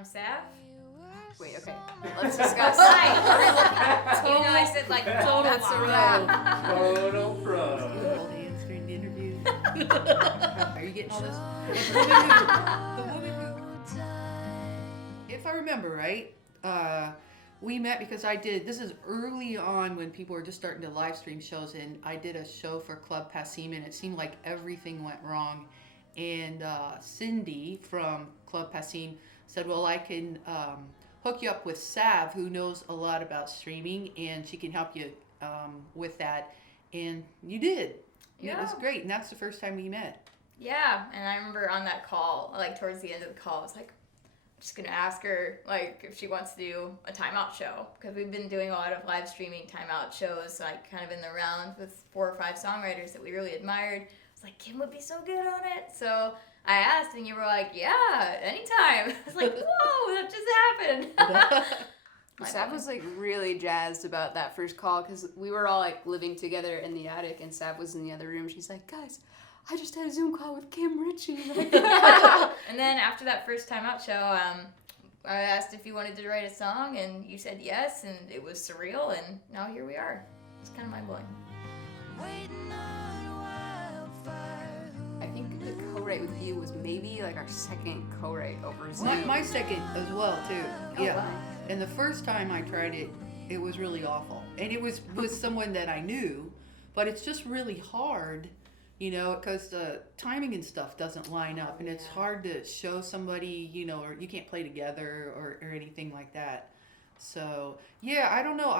I'm Sav. Wait, okay. Let's discuss. Right. Even though I said like total That's a pro. wrap. Total pro. All the answers during the interview. Are you getting all this? The woman who, if I remember right, we met because this is early on when people were just starting to live stream shows, and I did a show for Club Passim, and it seemed like everything went wrong. And Cindy from Club Passim said, well, I can hook you up with Sav, who knows a lot about streaming, and she can help you with that. And you did. Yeah. It was great, and that's the first time we met. Yeah, and I remember on that call, like towards the end of the call, I was like, I'm just gonna ask her like if she wants to do a timeout show, because we've been doing a lot of live streaming timeout shows, like kind of in the round with 4 or 5 songwriters that we really admired. I was like, Kim would be so good on it. So I asked, and you were like, yeah, anytime. I was like, whoa, that just happened. Sav was like really jazzed about that first call because we were all like living together in the attic, and Sav was in the other room. She's like, guys, I just had a Zoom call with Kim Richey. And then after that first time out show, I asked if you wanted to write a song, and you said yes, and it was surreal, and now here we are. It's kind of mind-blowing. I think the co-write with you was maybe like our second co-write over Zoom. My second as well, too. Oh, Yeah. wow. And the first time I tried it, it was really awful. And it was with someone that I knew, but it's just really hard, because the timing and stuff doesn't line up. And it's hard to show somebody, or you can't play together or anything like that. So, yeah, I don't know.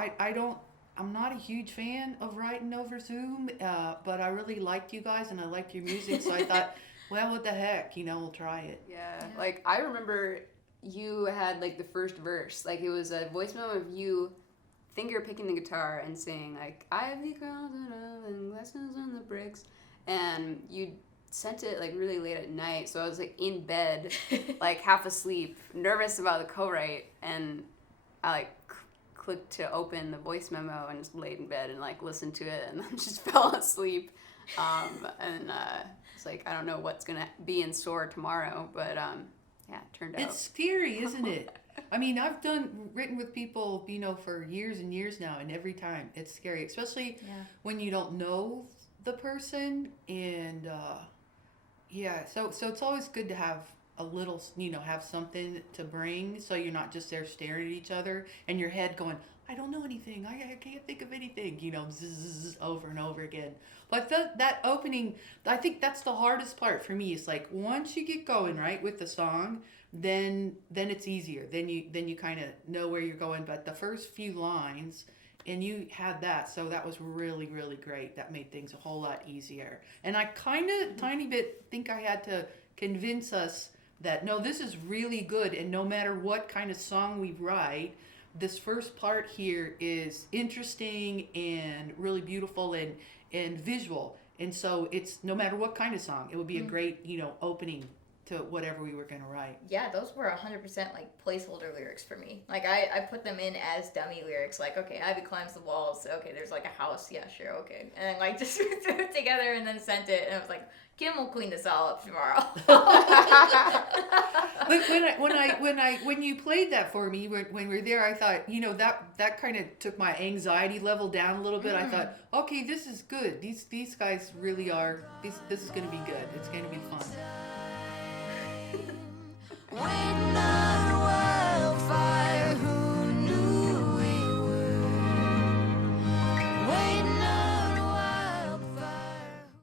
I'm not a huge fan of writing over Zoom, but I really liked you guys and I liked your music. So I thought, well, what the heck, we'll try it. Yeah, like I remember you had like the first verse, like it was a voice memo of you finger picking the guitar and saying like, I have the crowns and lessons on the bricks, and you sent it like really late at night, so I was like in bed, like half asleep, nervous about the co-write, and I like clicked to open the voice memo and just laid in bed and like listened to it and then just fell asleep. It's like, I don't know what's gonna be in store tomorrow, but yeah, it turned out. It's scary, isn't it? I mean, I've written with people, for years and years now, and every time it's scary, especially when you don't know the person. And so it's always good to have a little, have something to bring, so you're not just there staring at each other and your head going, I don't know anything, I can't think of anything, zzz, over and over again. But that opening, I think that's the hardest part for me. It's like once you get going right with the song, then it's easier. Then you kind of know where you're going. But the first few lines, and you had that, so that was really, really great. That made things a whole lot easier. And I kind of tiny bit think I had to convince us that no, this is really good, and no matter what kind of song we write, this first part here is interesting and really beautiful and visual. And so it's no matter what kind of song, it would be a great, opening to whatever we were going to write. Yeah, those were 100% like placeholder lyrics for me. Like I put them in as dummy lyrics. Like, okay, Ivy climbs the walls. Okay, there's like a house. Yeah, sure, okay. And then like just threw it together and then sent it. And I was like, Kim will clean this all up tomorrow. But when you played that for me, when we were there, I thought, that kind of took my anxiety level down a little bit. I thought, okay, this is good. These guys really are. This is going to be good. It's going to be fun.